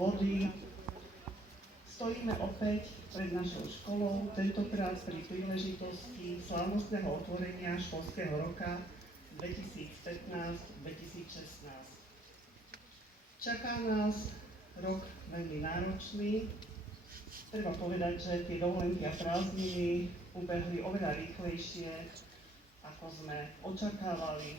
vody. Stojíme opäť pred našou školou, tentokrát pri príležitosti slávnostného otvorenia školského roka 2015-2016. Čaká nás rok veľmi náročný. Treba povedať, že tie dovolenky a prázdniny ubehli oveľa rýchlejšie, ako sme očakávali.